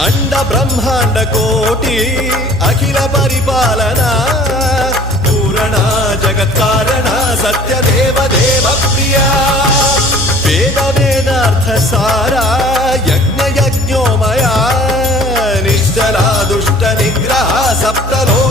अंड ब्रह्मांड कोटि अखिल परिपालना पूरणा जगत्कारणा सत्यदेव देव प्रिया वेद वेदार्थ सारा यज्ञ यज्ञोमया निश्चला दुष्ट निग्रह सप्तलो